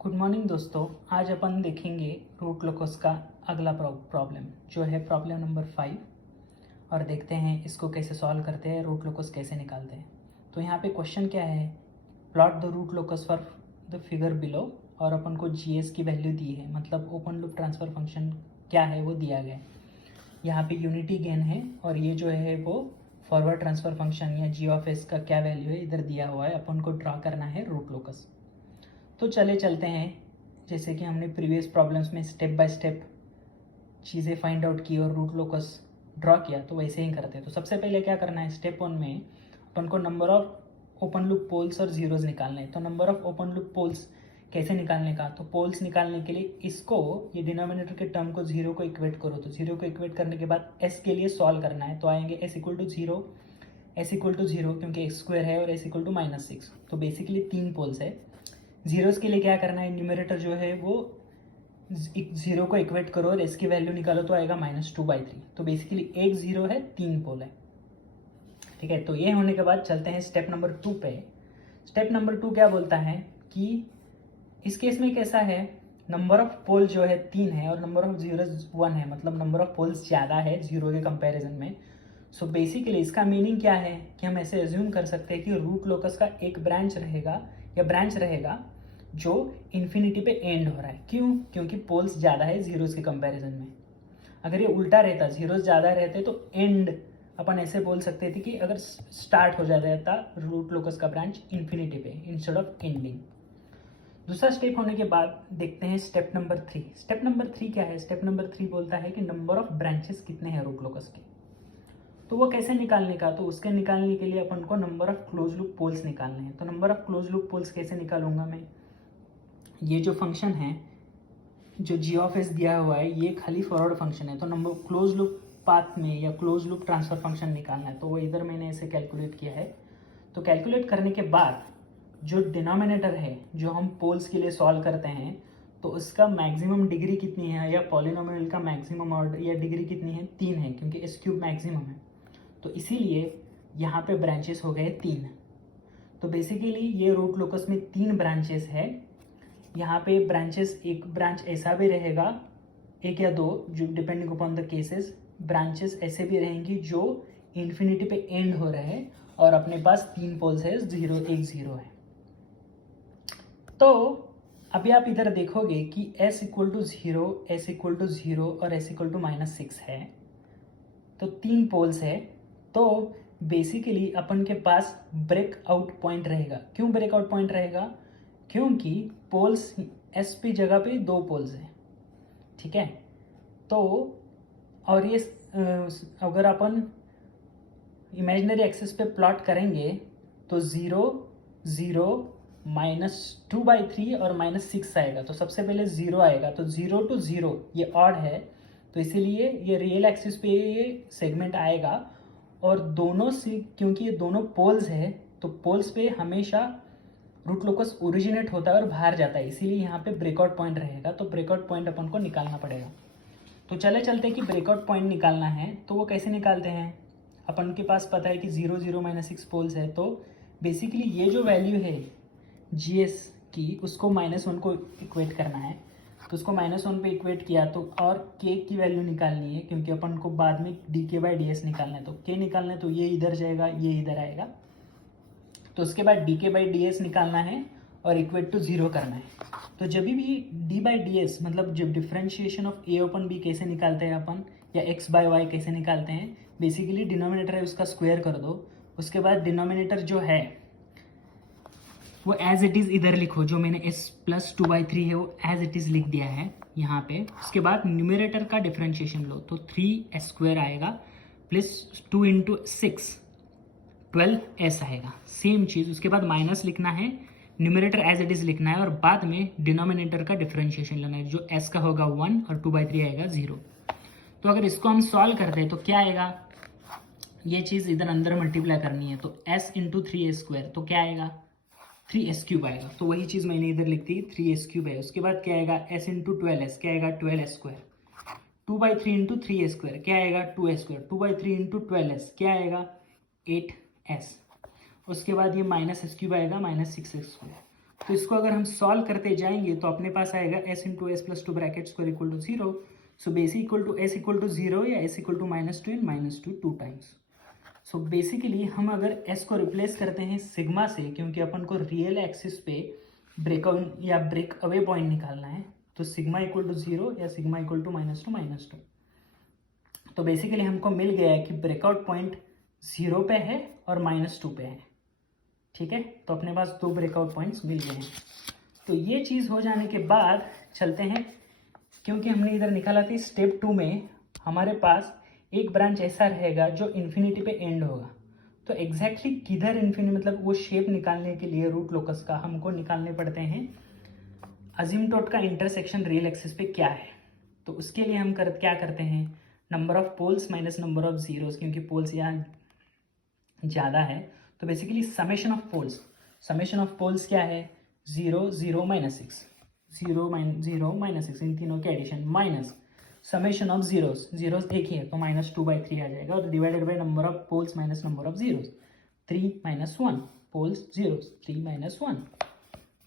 Good morning दोस्तों। आज अपन देखेंगे रूट लोकस का अगला प्रॉब्लम जो है प्रॉब्लम नंबर 5 और देखते हैं इसको कैसे सॉल्व करते हैं, रूट लोकस कैसे निकालते हैं। तो यहाँ पे क्वेश्चन क्या है, plot the root locus for the figure below और अपन को जीएस की वैल्यू दी है, मतलब ओपन लूप ट्रांसफर फंक्शन क्या है वो दिया गया है। यहाँ पे यूनिटी गेन है और ये जो है वो फॉरवर्ड ट्रांसफर फंक्शन या जी ऑफ एस का क्या वैल्यू है इधर दिया हुआ है। अपन को ड्रा करना है रूट लोकस। तो चलते हैं, जैसे कि हमने प्रीवियस प्रॉब्लम्स में स्टेप बाय स्टेप चीज़ें फाइंड आउट की और रूट लोकस ड्रॉ किया, तो वैसे ही करते हैं। तो सबसे पहले क्या करना है, स्टेप 1 में अपन को number of open loop poles और जीरोज निकालने हैं। तो number of open loop poles कैसे निकालने का, तो पोल्स निकालने के लिए इसको ये डिनोमिनेटर के टर्म को जीरो को इक्वेट करो। तो जीरो को इक्वेट करने के बाद एस के लिए सॉल्व करना है, तो आएंगे S equal to zero, S equal to zero क्योंकि एक्स स्क्वायर है और एस इक्वल टू -6। तो बेसिकली 3 पोल्स है। जीरोस के लिए क्या करना है, न्यूमरेटर जो है वो जीरो को इक्वेट करो और इसकी वैल्यू निकालो तो आएगा -2/3। तो बेसिकली एक जीरो है, 3 पोल है। ठीक है, तो ये होने के बाद चलते हैं स्टेप नंबर 2 पे। स्टेप नंबर 2 क्या बोलता है कि इस केस में कैसा है, नंबर ऑफ पोल जो है 3 है और नंबर ऑफ जीरोज 1 है, मतलब नंबर ऑफ पोल्स ज़्यादा है जीरो के कंपैरिजन में। सो बेसिकली इसका मीनिंग क्या है कि हम ऐसे एज्यूम कर सकते हैं कि रूट लोकस का एक ब्रांच रहेगा जो इन्फिनिटी पे एंड हो रहा है। क्यों? क्योंकि पोल्स ज़्यादा है जीरोस के कंपैरिजन में। अगर ये उल्टा रहता, जीरोस ज़्यादा रहते तो एंड अपन ऐसे बोल सकते थे कि अगर स्टार्ट हो जाता रूट लोकस का ब्रांच इन्फिनिटी पे इंस्टेड ऑफ एंडिंग। दूसरा स्टेप होने के बाद देखते हैं स्टेप नंबर 3। स्टेप नंबर 3 क्या है, स्टेप नंबर 3 बोलता है कि नंबर ऑफ ब्रांचेस कितने हैं रूट लोकस के। तो वो कैसे निकालने का, तो उसके निकालने के लिए अपन को number of close loop poles निकालने हैं। तो number of close loop poles कैसे निकालूंगा मैं, ये जो फंक्शन है जो जी ऑफ एस दिया हुआ है ये खाली फॉरवर्ड फंक्शन है। तो नंबर क्लोज लूप पाथ में या क्लोज लूप ट्रांसफर फंक्शन निकालना है, तो वो इधर मैंने इसे कैलकुलेट किया है। तो कैलकुलेट करने के बाद जो डिनोमिनेटर है जो हम पोल्स के लिए सॉल्व करते हैं, तो उसका मैक्सिमम डिग्री कितनी है या पॉलिनोमियल का मैक्सिमम ऑर्डर या डिग्री कितनी है, 3 है, क्योंकि एस क्यूब मैक्सिमम है। तो इसीलिए यहाँ पे ब्रांचेस हो गए 3। तो बेसिकली ये रूट लोकस में 3 ब्रांचेस है। यहाँ पे ब्रांचेस, एक ब्रांच ऐसा भी रहेगा, एक या दो, जो depending upon the cases. Branches ऐसे भी रहेंगी जो इन्फिनिटी पे एंड हो रहे हैं और अपने पास 3 पोल्स है, 0 1 0 है। तो अभी आप इधर देखोगे कि s equal to 0, s equal to 0 और s इक्वल टू -6 है, तो 3 पोल्स है। तो बेसिकली अपन के पास ब्रेकआउट पॉइंट रहेगा। क्यों ब्रेकआउट पॉइंट रहेगा, क्योंकि पोल्स एस पी जगह पे 2 पोल्स हैं। ठीक है, तो और ये अगर अपन इमेजिनरी एक्सिस पे प्लॉट करेंगे तो 0 0 -2/3 और -6 आएगा। तो सबसे पहले 0 आएगा, तो 0 to 0 ये ऑड है, तो इसीलिए ये रियल एक्सिस पे ये सेगमेंट आएगा। और दोनों से, क्योंकि ये दोनों पोल्स है, तो पोल्स पे हमेशा रूट लोकस ओरिजिनेट होता है और बाहर जाता है, इसीलिए यहाँ पे ब्रेकआउट पॉइंट रहेगा। तो ब्रेकआउट पॉइंट अपन को निकालना पड़ेगा। तो चलते हैं कि ब्रेकआउट पॉइंट निकालना है, तो वो कैसे निकालते हैं। अपन के पास पता है कि 0 0 -6 पोल्स है, तो बेसिकली ये जो वैल्यू है जीएस की, उसको -1 को इक्वेट करना है। तो उसको -1 पे इक्वेट किया तो, और के की वैल्यू निकालनी है क्योंकि अपन को बाद में dk/ds निकालना है। तो के निकालना है तो ये इधर जाएगा, ये इधर आएगा। तो उसके बाद dk/ds निकालना है और इक्वेट टू 0 करना है। तो जब भी d/ds मतलब जब differentiation of a upon b कैसे निकालते हैं अपन, या x/y कैसे निकालते हैं, बेसिकली डिनोमिनेटर है उसका स्क्वायर कर दो। उसके बाद डिनोमिनेटर जो है वो एज इट इज़ इधर लिखो, जो मैंने s + 2/3 है वो एज इट इज़ लिख दिया है यहाँ पे। उसके बाद न्यूमरेटर का डिफ्रेंशिएशन लो, तो 3s² आएगा प्लस 2 × 6 12s आएगा, सेम चीज़। उसके बाद माइनस लिखना है, न्यूमरेटर एज इट इज़ लिखना है और बाद में डिनोमिनेटर का डिफरेंशिएशन लेना है, जो s का होगा 1 और 2/3 आएगा 0। तो अगर इसको हम सॉल्व करते हैं तो क्या आएगा, ये चीज़ इधर अंदर मल्टीप्लाई करनी है, तो s × 3s², तो क्या आएगा 3s³ आएगा। तो वही चीज़ मैंने इधर लिख दी, 3s³ है। उसके बाद क्या आएगा s × 12s, क्या आएगा 12s²। 2/3 × 3s², क्या आएगा 2s²। 2/3 × 12s, क्या आएगा 8s। उसके बाद ये -s³ आएगा, -6s²। तो इसको अगर हम सॉल्व करते जाएंगे तो अपने पास आएगा s into S plus two bracket square equal to 0. So base equal to S equal to 0 या s इक्वल टू -2 इन -2 टू टाइम्स. सो बेसिकली हम अगर s को रिप्लेस करते हैं सिग्मा से, क्योंकि अपन को रियल एक्सिस पे ब्रेकआउट या ब्रेक अवे पॉइंट निकालना है, तो सिग्मा इक्वल टू 0 या सिग्मा इक्वल टू -2. तो बेसिकली हमको मिल गया है कि ब्रेकआउट पॉइंट 0 पे है और -2 पे है. ठीक है, तो अपने पास 2 ब्रेकआउट पॉइंट्स मिल गए हैं. तो ये चीज़ हो जाने के बाद चलते हैं, क्योंकि हमने इधर निकाला थी स्टेप 2 में हमारे पास एक ब्रांच ऐसा रहेगा जो इन्फिनिटी पे एंड होगा. तो एग्जैक्टली किधर इन्फिनिटी, मतलब वो शेप निकालने के लिए रूट लोकस का हमको निकालने पड़ते हैं अजीमटोट का इंटरसेक्शन रियल एक्सिस पे क्या है. तो उसके लिए हम क्या करते हैं, number of poles minus number of zeros, क्योंकि पोल्स यहाँ ज़्यादा है. तो बेसिकली समेशन ऑफ पोल्स क्या है, 0 0 -6, 0 -6, इन तीनों के addition minus summation of zeros एक ही है तो -2/3 आ जाएगा, और divided by number of poles minus number of zeros, 3 - 1 poles zeros 3 - 1.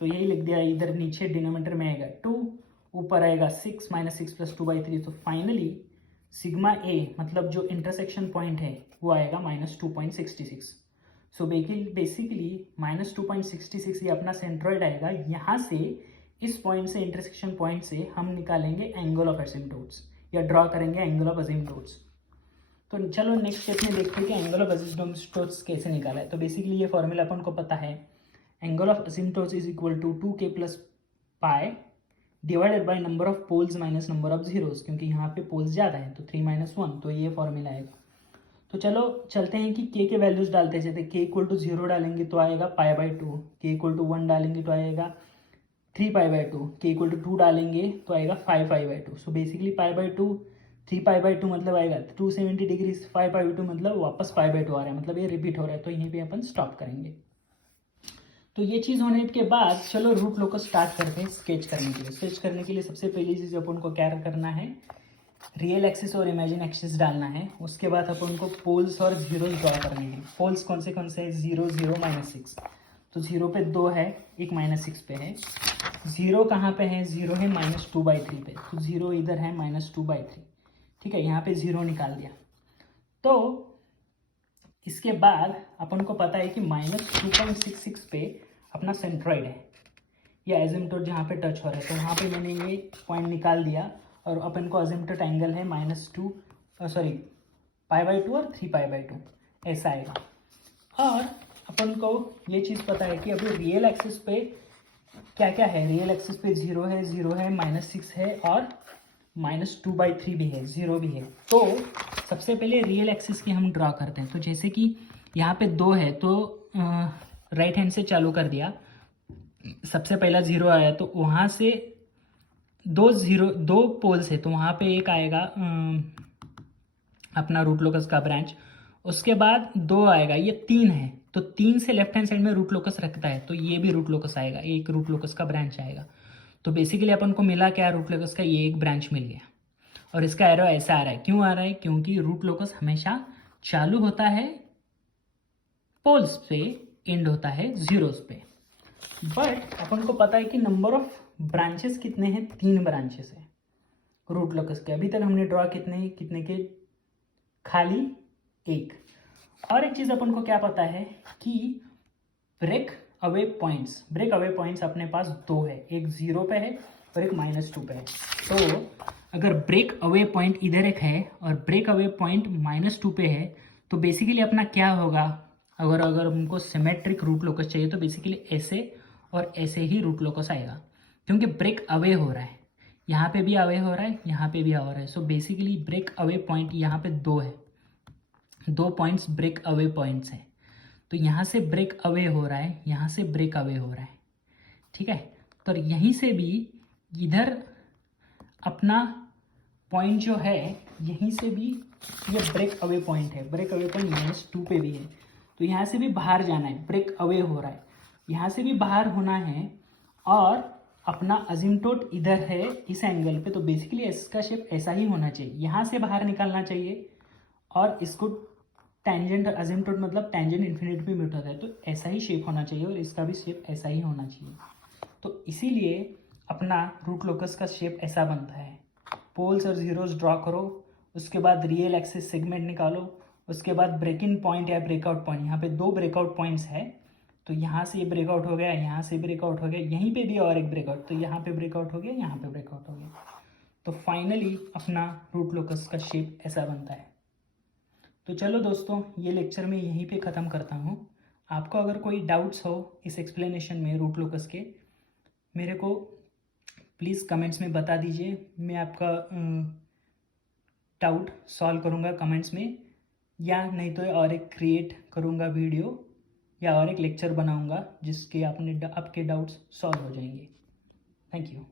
तो यही लिख दिया. इधर नीचे डिनोमिनेटर में आएगा 2, ऊपर आएगा 6 -6 + 2/3. तो फाइनली सिग्मा ए मतलब जो इंटरसेक्शन पॉइंट है वो आएगा -2.66. सो बेसिकली -2.66 ये अपना सेंट्रॉइड आएगा. यहाँ से इस पॉइंट से इंटरसेक्शन पॉइंट से हम निकालेंगे एंगल ऑफ एसिम्प्टोट्स या ड्रॉ करेंगे एंगल ऑफ एसिम्प्टोट्स. तो चलो नेक्स्ट स्टेप में देखते हैं कि एंगल ऑफ एसिम्प्टोट्स कैसे निकाला है. तो बेसिकली ये फॉर्मूला अपन को पता है, angle of asymptotes is equal to 2k + pi divided by number of poles minus number of zeros, क्योंकि यहाँ पे पोल्स ज़्यादा है तो 3 - 1. तो ये फॉर्मूला आएगा. तो चलो चलते हैं कि k के वैल्यूज डालते हैं. जैसे k = 0 डालेंगे तो आएगा π/2, k = 1 डालेंगे तो आएगा 3π/2, k = 2 डालेंगे तो आएगा 5π/2. सो बेसिकली π/2 3π/2 मतलब आएगा 270 डिग्री, 5π/2 मतलब वापस π/2 आ रहा है, मतलब ये रिपीट हो रहा है. तो यहीं पे अपन स्टॉप करेंगे. तो ये चीज़ होने के बाद चलो रूट लोकस स्टार्ट करते हैं स्केच करने के लिए. स्केच करने के लिए सबसे पहली चीज़ अपन को क्या करना है, रियल एक्सिस और इमेजिन एक्सिस डालना है. उसके बाद अपन को पोल्स और जीरोस ड्रॉ करने हैं. पोल्स कौन से हैं, 0 0 -6. तो 0 पे 2 है, एक -6 पे है. 0 कहाँ पे है, 0 है -2/3 पे. तो 0 इधर है -2/3. ठीक है, यहाँ पे 0 निकाल दिया. तो इसके बाद अपन को पता है कि -2.66 पे अपना सेंट्रॉइड है या एजिम्प्टोट जहाँ पे टच हो रहा है. तो वहाँ पे मैंने ये पॉइंट निकाल दिया और अपन को एजिम्प्टोट एंगल है π/2 और 3π/2 ऐसा आएगा. और अपन को ये चीज़ पता है कि अभी रियल एक्सिस पे क्या क्या है. रियल एक्सिस पे 0 है, -6 है और -2/3 भी है, 0 भी है. तो सबसे पहले रियल एक्सिस की हम ड्रॉ करते हैं. तो जैसे कि यहाँ पे 2 है तो राइट हैंड से चालू कर दिया. सबसे पहला 0 आया तो वहाँ से 2 पोल्स है तो वहाँ पे एक आएगा अपना रूट लोकस का ब्रांच. उसके बाद 2 आएगा, ये 3 है तो 3 से लेफ्ट हैंड साइड में रूट लोकस रखता है तो ये भी रूट लोकस आएगा, एक रूट लोकस का ब्रांच आएगा. तो बेसिकली अपन को मिला क्या, रूट लोकस का ये एक ब्रांच मिल गया. और इसका एरो ऐसा आ रहा है, क्यों आ रहा है, क्योंकि रूट लोकस हमेशा चालू होता है पोल्स पे, एंड होता है जीरोस पे. बट अपन को पता है कि नंबर ऑफ ब्रांचेस कितने हैं, 3 ब्रांचेस है रूट लोकस के. अभी तक हमने ड्रॉ कितने के, खाली 1. और एक चीज़ अपन को क्या पता है कि ब्रेक अवे पॉइंट्स अपने पास 2 है, एक 0 पे है और एक -2 पे है. तो अगर ब्रेक अवे पॉइंट इधर एक है और ब्रेक अवे पॉइंट -2 पे है तो बेसिकली अपना क्या होगा, अगर हमको सिमेट्रिक रूट लोकस चाहिए तो बेसिकली ऐसे और ऐसे ही रूट लोकस आएगा, क्योंकि ब्रेक अवे हो रहा है, यहाँ पे भी अवे हो रहा है, यहाँ पे भी हो रहा है. So basically break away point यहाँ पे 2 है, 2 पॉइंट्स ब्रेक अवे पॉइंट्स हैं. तो यहाँ से ब्रेक अवे हो रहा है, यहाँ से ब्रेक अवे हो रहा है. ठीक है, तो यहीं से भी इधर अपना पॉइंट जो है, यहीं से भी ये ब्रेक अवे पॉइंट है, ब्रेक अवे पॉइंट -2 पे भी है. तो यहाँ से भी बाहर जाना है, ब्रेक अवे हो रहा है, यहाँ से भी बाहर होना है. और अपना अजिम्प्टोट इधर है इस एंगल पे, तो बेसिकली इसका शेप ऐसा ही होना चाहिए, यहाँ से बाहर निकालना चाहिए. और इसको टेंजेंट अजिम्प्टोट मतलब टेंजेंट इन्फिनिटी पे मीट होता है तो ऐसा ही शेप होना चाहिए और इसका भी शेप ऐसा ही होना चाहिए. तो इसीलिए अपना रूट लोकस का शेप ऐसा बनता है। पोल्स और जीरोस ड्रॉ करो, उसके बाद रियल एक्सिस सेगमेंट निकालो, उसके बाद ब्रेक इन पॉइंट या ब्रेकआउट पॉइंट, यहाँ पे 2 ब्रेकआउट पॉइंट्स है, तो यहाँ से ये ब्रेकआउट हो गया, यहाँ से ब्रेकआउट हो गया, यहीं पे भी और एक ब्रेकआउट, तो यहाँ पे ब्रेकआउट हो गया, यहाँ पे ब्रेकआउट हो गया। तो फाइनली अपना रूट लोकस का शेप ऐसा बनता है। तो चलो दोस्तों, ये लेक्चर मैं यहीं पे ख़त्म करता हूँ। आपको अगर कोई डाउट्स हो इस एक्सप्लेनेशन में रूट लोकस के, मेरे को प्लीज़ कमेंट्स में बता दीजिए, मैं आपका डाउट सॉल्व करूँगा कमेंट्स में, या नहीं तो और एक क्रिएट करूँगा वीडियो या और एक लेक्चर बनाऊँगा जिसके आपके डाउट्स सॉल्व हो जाएंगे। Thank you.